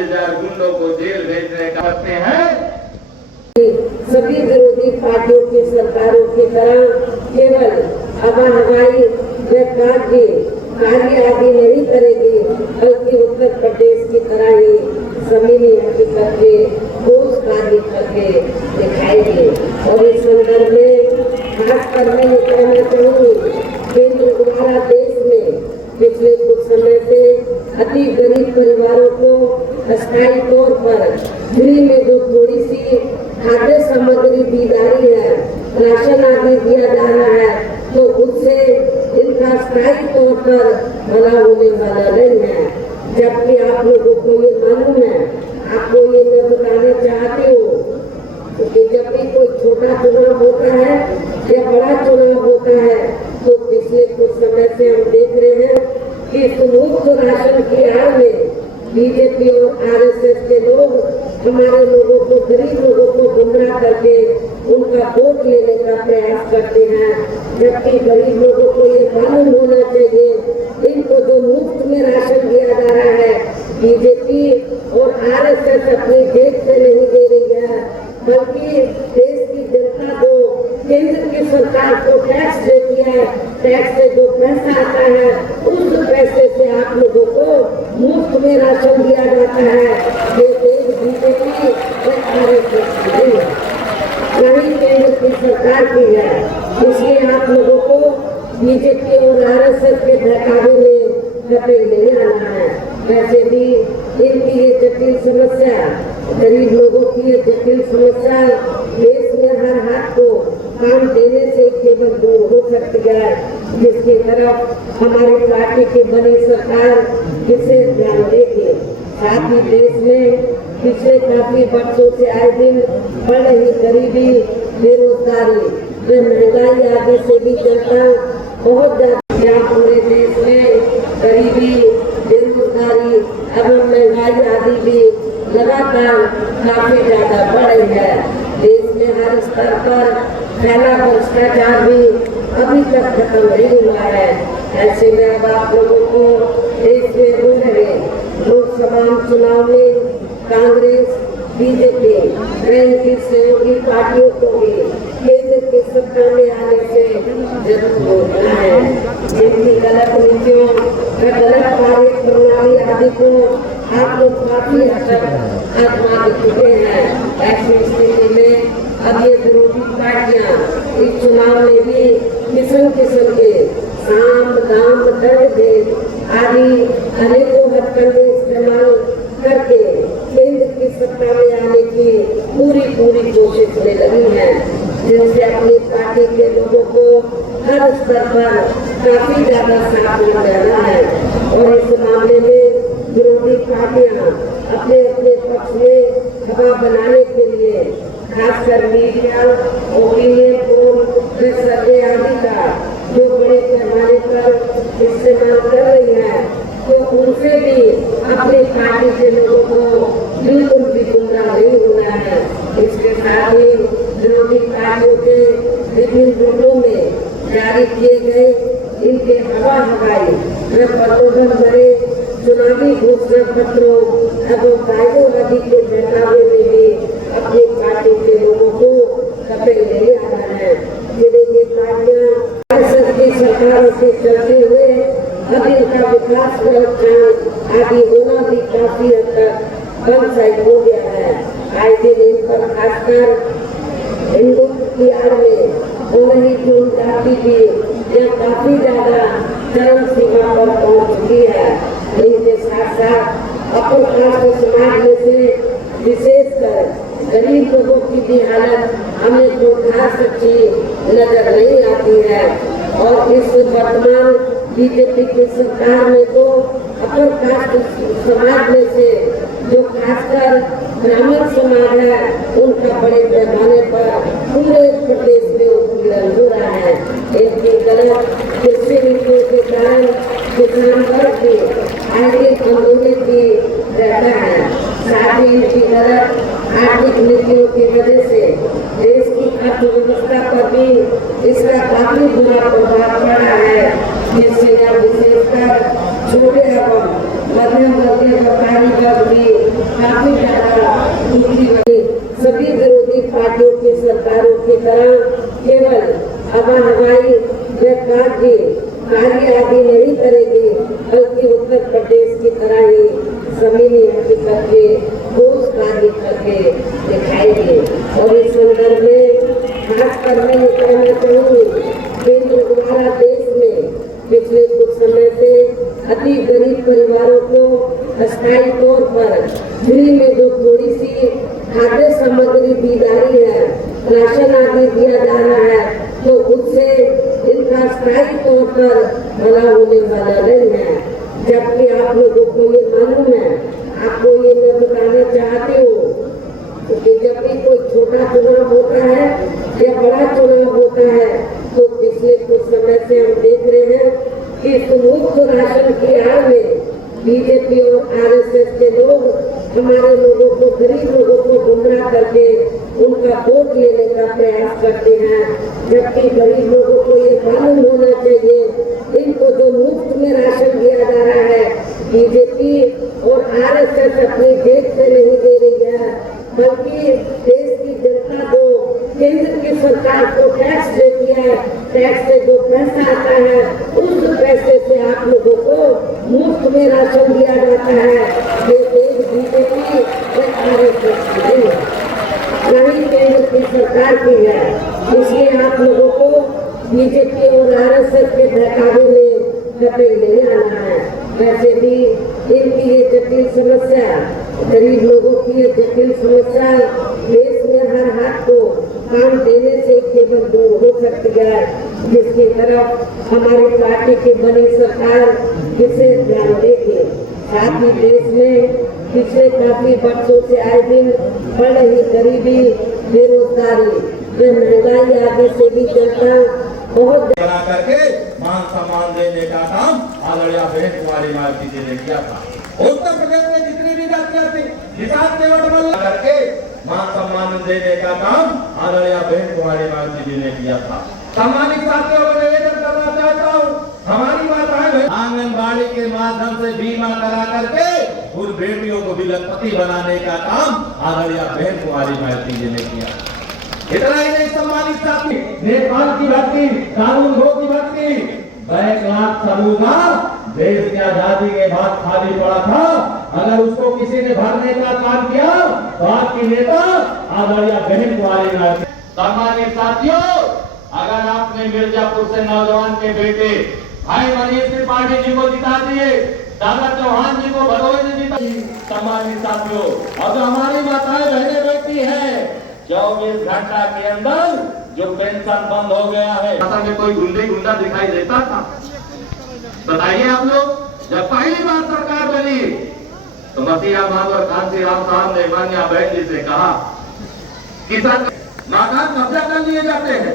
40,000 गुंडों को जेल भेजने का करते हैं। सभी विरोधी पार्टियों की सरकारों की तरह केवल हवाई कार्य आदि नहीं करेगी, बल्कि उत्तर प्रदेश की तरह ही जमीनी हकीकत के ठोस कार्य करके दिखाएगी। और इस संदर्भ में खासकर मैं कहना चाहूँगी, केंद्र द्वारा देश में पिछले कुछ समय से अति गरीब परिवारों को अस्थायी तौर पर फ्री में जो थोड़ी सी खाद्य सामग्री दी जा रही है, राशन आदि दिया जा रहा है, तो उससे इनका स्थायी तौर पर भला होने वाला नहीं है। जबकि आप लोगों को ये मालूम है, आपको ये मैं बताना चाहती हूँ कि जब भी कोई छोटा चुनाव होता है या बड़ा चुनाव होता है, तो पिछले कुछ समय से हम देख रहे हैं कि मुफ्त राशन की आड़ में बीजेपी और आरएसएस के लोग हमारे लोगों को, गरीब लोगों को गुमराह करके उनका वोट लेने का प्रयास करते हैं। जबकि गरीब लोगों को ये मालूम होना चाहिए, इनको जो मुफ्त में राशन दिया जा रहा है, बीजेपी और आरएसएस अपनी जेब से नहीं दे रही है, बल्कि देश की जनता को, केंद्र की सरकार को टैक्स देती है। टैक्स से जो पैसा आता है, उस पैसे से आप लोगों को मुफ्त में राशन दिया जाता है। ये देश बीजेपी और आरएसएस नहीं है, नहीं केंद्र की सरकार की है। इसलिए आप लोगों को बीजेपी और आरएसएस के बहकावे में कतई नहीं आना है। वैसे भी इनकी ये जटिल समस्या, गरीब लोगों की ये जटिल समस्या देश में हर हाथ को काम देने से केवल दूर हो सकती है, जिसकी तरफ हमारी पार्टी की बनी सरकार विशेष ध्यान देगी। साथ ही देश में पिछले काफी वर्षों से आए दिन बढ़ रही गरीबी, बेरोजगारी व महंगाई आदि से भी जनता बहुत ज्यादा पूरे देश में गरीबी, बेरोजगारी एवं महंगाई आदि भी लगातार काफी ज्यादा बढ़ रही है। देश में हर स्तर पर फैला भ्रष्टाचार भी अभी तक खत्म नहीं हुआ है। ऐसे में अब आप लोगों को देश में हो रहे लोकसभा चुनाव में कांग्रेस, बीजेपी की सहयोगी पार्टियों को भी केंद्र की सत्ता में आने से जरूर होना है। जिनकी गलत नीतियों व गलत कार्य प्रणाली आदि को आप लोग काफी हद तक आजमा चुके हैं। ऐसी स्थिति में अब ये विरोधी पार्टियां इस चुनाव में भी किस्म किस्म के साम दाम दंड भेद आदि अनेकों हथकंडे इस्तेमाल करके केंद्र की सत्ता में आने की पूरी कोशिश में लगी है, जिनसे अपनी पार्टी के लोगों को हर स्तर पर काफी ज्यादा सावधान रहना है। और इस मामले में विरोधी पार्टियां अपने अपने पक्ष में हवा बनाने के लिए खासकर मीडिया, ओपिनियन पोल, सर्वे आदि का जो बड़े पैमाने पर इस्तेमाल कर रही है, तो उनसे भी अपनी पार्टी के लोगों को बिल्कुल भी गुमराह नहीं होना है। इसके साथ ही विरोधी पार्टियों के विभिन्न रूपों में जारी किए गए इनके हवाई व प्रलोभन भरे चुनावी घोषणा पत्रों एवं वायदों आदि के बहकावे में भी अपनी पार्टी के लोगों को कतई नहीं आना है। जिन्हें ये पार्टियां की सरकारों से चलते हुए अब इनका विकास आदि होना भी काफी हद तक कम साइड हो गया है। आए दिन इन पर खासकर हिंदुत्व की आड़ में हो रही जो जाति भी यह काफी ज्यादा चरम सीमा पर पहुंच चुकी है। इनके साथ साथ अपन कास्ट समाज में से विशेषकर गरीब लोगों की भी हालत हमें तो खास अच्छी नजर नहीं आती है। और इस वर्तमान बीजेपी की सरकार में तो अपर कास्ट समाज में से जो खासकर ब्राह्मण समाज है, उनका बड़े पैमाने पर पूरे प्रदेश में उत्पीड़न हो रहा है। इनकी गलत कृषि नीतियों के कारण किसान वर्ग की आगे कमजोरी की रहता है। साथ ही इनकी गलत आर्थिक नीतियों की वजह से देश की अर्थव्यवस्था पर भी इसका काफी बुरा प्रभाव पड़ा है, जिससे यह विशेषकर छोटे एवं मध्यम वर्गीय व्यापारी वर्ग भी हवाई या कार्य आदि नहीं करेगी, बल्कि उत्तर प्रदेश की तरह ही जमीनी हकीकत के ठोस कार्य करके दिखाएगी। और इस संदर्भ में खासकर मैं ये कहना चाहूँगी, केंद्र द्वारा देश में पिछले कुछ समय से अति गरीब परिवारों को अस्थायी तौर पर फ्री में जो थोड़ी सी खाद्य सामग्री दी जा रही है, राशन आदि दिया जा रहा है, तो उससे इनका स्थायी तौर पर भला होने वाला नहीं है। जबकि आप लोगों को ये मालूम है, आपको ये मैं बताना चाहती हूँ कि जब भी कोई छोटा चुनाव होता है या बड़ा चुनाव होता है, तो पिछले कुछ समय से हम देख रहे हैं कि मुफ्त राशन की आड़ में बीजेपी और आरएसएस के लोग हमारे लोगों को, गरीब लोगों को गुमराह करके उनका वोट लेने का प्रयास करते हैं। जबकि गरीब लोगों को ये मालूम होना चाहिए, इनको जो मुफ्त में राशन दिया जा रहा है, बीजेपी और आरएसएस अपनी जेब से नहीं दे रही है, बल्कि देश की जनता को, केंद्र की सरकार को टैक्स देती है। टैक्स से जो पैसा आता है, उस पैसे से आप लोगों को मुफ्त में राशन दिया जाता है। ये देश बीजेपी और आरएसएस की नहीं है, नहीं केंद्र की सरकार की है। इसलिए आप लोगों को बीजेपी और आरएसएस के बहकावे में कतई नहीं आना है। वैसे भी इनकी ये जटिल समस्या, गरीब लोगों की ये जटिल समस्या देश में हर हाथ को काम देने से केवल दूर हो सकती है, जिसकी तरफ हमारी पार्टी की बनी सरकार विशेष ध्यान देगी। साथ ही देश में पिछले काफी वर्षों से आए दिन बढ़ रही गरीबी, बेरोजगारी व महंगाई आदि से भी जनता बहुत बना करके मान सम्मान देने का काम आदरणीय बहन कुमारी मालती जी ने किया था। उत्तर प्रदेश में जितनी भी जातियां थी, हिसाब केवट करके मान सम्मान देने का काम आदरणीय बहन कुमारी मालती जी ने किया था। सम्मानित साथियों को निवेदन करना चाहता हूँ, हमारी माताएं आंगनबाड़ी के माध्यम से बीमा करा करके उन बेटियों को भी लखपति बनाने का काम आदरणीय बहन कुमारी मालती जी ने किया। इतना ही नहीं, सम्मानित साथी, नेपाल की भर्ती, कानून गो की भर्ती, बैकलाख समूह का देश की आजादी के बाद खाली पड़ा था, अगर उसको किसी ने भरने का काम किया तो आपकी नेता आदरणीय बहन कुमारी मालती। सम्मानित साथियों, अगर आपने मिर्जापुर से नौजवान के बेटे भाई मनीष त्रिपाठी जी को जिता दिए, दादा चौहान जी को भदोही ने जिता, सम्मानित साथियों, अब हमारी माताएं बहनें बैठी है 24 घंटा के अंदर जो पेंशन बंद हो गया है, में कोई गुंडा दिखाई देता था? बताइए आप लोग, जब पहली बार सरकार बनी तो मसीहा महमूद और कांसी राम साहब ने मान्या बहन जी से कहा, किसान मकान कब्जा कर लिए जाते हैं,